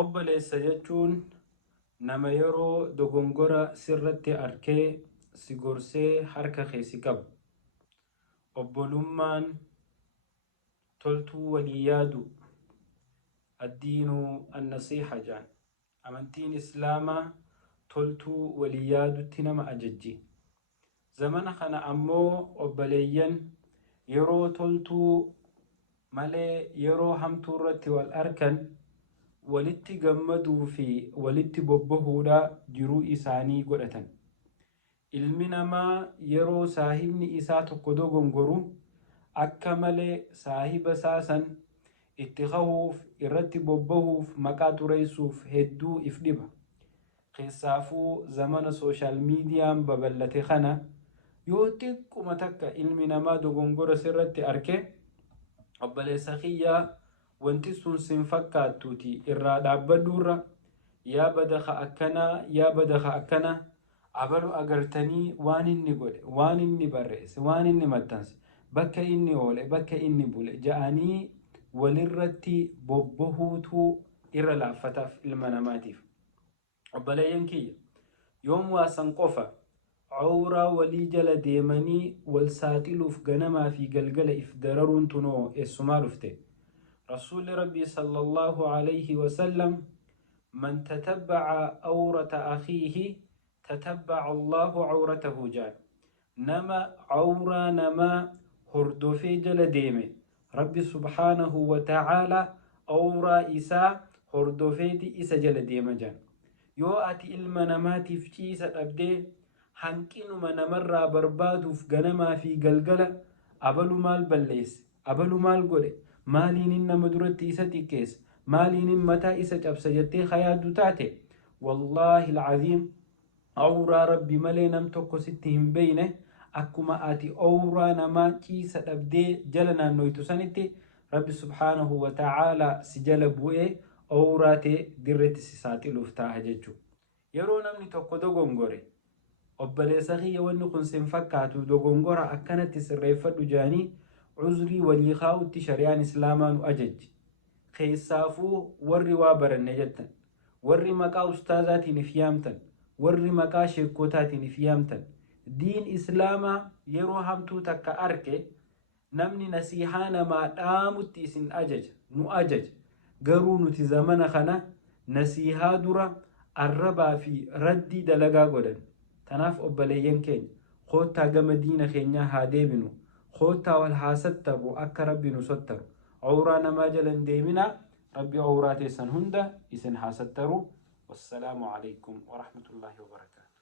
obboleessa jechuun nama yeroo dogongora sirratti arkee si gorsee harka keesi qabu. obbolummaan toltuu walii yaadu addiinu annasiixa jaan amantiin islaamaa toltuu walii yaadutti nama ajajji. zamana kana ammoo obboleeyyan yeroo toltuu malee yeroo hamtuu irratti wal arkan walitti gammaduu fi walitti bobbahuudha jiruu isaanii godhatan. ilmi namaa yeroo saahibni isaa tokko dogongoru akka malee saahiba saasan itti qahuuf irratti bobbahuuf maqaa xureessuuf hedduu if dhiba. keessaafuu zamana sooshaal miidiyaan babal'ate kana yoo xiqquma takka ilmi namaa dogongora sirratti arke obboleessa kiyyaa wanti sun sin fakkaattuuti irraa dhaabbadhuurra yaa badaqa akkana abalu agartanii waan inni godhe waan inni barreesse waan inni maxxanse bakka inni oole bakka inni bule ja'anii walirratti bobbahuutu irra laaffataaf ilma namaatiif. obboleeyyan kiyya yoom waasan qofa awraa walii jala deemanii wal saaxiluuf ganamaa fi galgala if dararuun tunoo eessumaa dhufte. رسول ربي صلى الله عليه وسلم من تتبع عورة أخيه تتبع الله عورته جان نما عورة نما هردوفي جل ديمي ربي سبحانه وتعالى عورة إسا هردوفي دي إسا جل ديمي جان يو أتي إلما نماتي في جيسة أبدي حنكينو من مرة بربادو في غنما في قلقلة أبلو مال بليس أبلو مال قولي maaliin nama duratti isa xiqqees maaliin mataa isa cabsa jettee hayaaddu taate wallaahi alcaziim awraa rabbi malee nam tokko sitti hin beeyne akkuma ati awraa namaa ciisa dhabdee jala naannoytu sanitti rabbi subhaanahu wa ta'aalaa si jala bu'ee awraa tee dirretti si saaxiluuf taa'a jechuu. yeroo namni tokko dogongore obboleessa kiyya wanni kun sin fakkaatu dogongora akkanatti sirreeffadhu jaanii عذري وليخاوتي شريان إسلامان أجج خيسافو ورّي وابرن جتن ورّي مكا أستاذاتي نفيامتن ورّي مكا شيكوتاتي نفيامتن دين إسلاما يرو همتو تكا أركي نمني نسيحانا ما دامت إسن أجج نو أجج قرونو تزامن خنا نسيحا درا الربا في ردي دلقا قدن تناف أباليين كين خوتا قم دين خينيا هاديبنو خوتا والحاسدتبو أكا ربي نسطر عورانا ما جلن ديمنا ربي عوراتي سن هندا إسن حاسدترو والسلام عليكم ورحمة الله وبركاته.